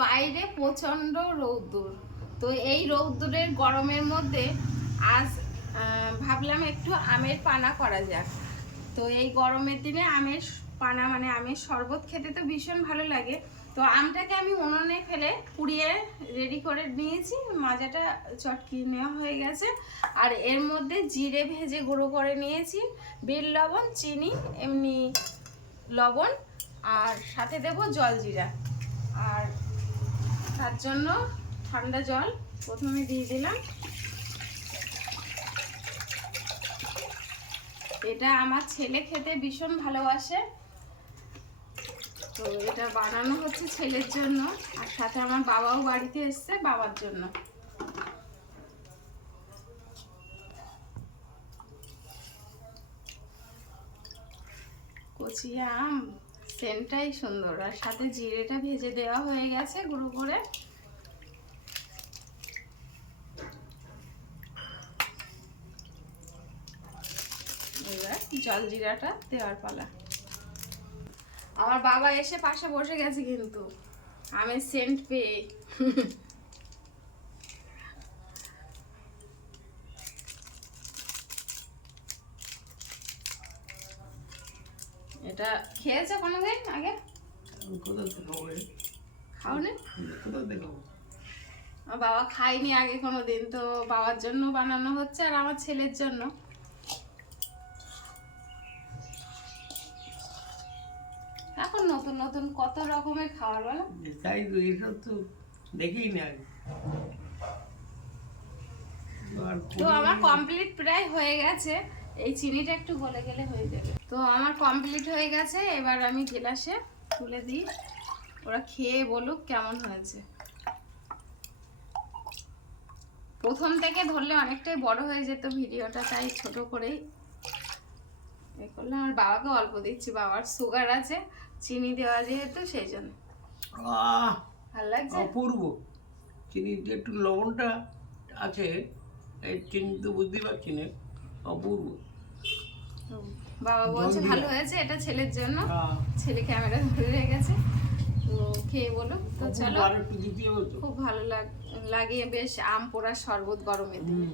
বাইরে প্রচন্ড রৌদ্র, তো এই রৌদ্রের গরমের মধ্যে আজ ভাবলাম একটু আমের পানা করা যাক। তো এই গরমের দিনে আমের পানা মানে আমের শরবত খেতে তো ভীষণ ভালো লাগে। তো আমটাকে আমি উনুনে ফেলে পুড়িয়ে রেডি করে নিয়েছি, মাজাটা চটকিয়ে নেওয়া হয়ে গেছে। আর এর মধ্যে জিরে ভেজে গুঁড়ো করে নিয়েছি, বিট লবণ, চিনি, এমনি লবণ, আর সাথে দেব জলজিরা। আর তার জন্য ঠান্ডা জল প্রথমে দিয়ে দিলাম। এটা আমার ছেলে খেতে ভীষণ ভালোবাসে, তো এটা বানানো হচ্ছে ছেলের জন্য, আর সাথে আমার বাবাও বাড়িতে এসছে বাবার জন্য। কচি আম, সেন্টটাই সুন্দর, আর সাথে জিরেটা ভেজে দেওয়া হয়ে গেছে গুঁড়ো করে। এবার জলজিরাটা দেওয়ার পালা। আমার বাবা এসে পাশে বসে গেছে কিন্তু আমের সেন্ট পেয়ে। এটা খেয়েছে কোনোদিন আগে? খাওনি? বাবা খাইনি আগে কোনোদিন, তো বাবার জন্য বানানো হচ্ছে আর আমার ছেলের জন্য। এখন নতুন নতুন কত রকমের খাবার, বলো? তাই তো, এসব তো দেখেই না। তো আমার কমপ্লিট প্রায় হয়ে গেছে, এই চিনিটা একটু গলে গেলে হয়ে যাবে। তো আমার কমপ্লিট হয়ে গেছে, এবার আমি গ্লাসে তুলে দিই, ওরা খেয়ে বলুক কেমন হয়েছে। প্রথম থেকে ধরলে অনেকটাই বড় হয়ে যেত ভিডিওটা, তাই ছোট করেই এ করলাম। আমার বাবাকে অল্প দিচ্ছি, বাবার সুগার আছে, চিনি দেওয়া যেহেতু সেই জন্য। ভালো লাগছে? অপূর্ব। চিনিতে একটু লবণটা আছে, এই চিনি তো বুঝতে পারছি না। অপূর্ব। বাবা বলছে ভালো হয়েছে, এটা ছেলের জন্য। ছেলে ক্যামেরা ধরে রেখেছে, তো খেয়ে বলুক। তো চলো, খুব ভালো লাগে বেশ আম পোড়ার শরবত গরমের দিনে।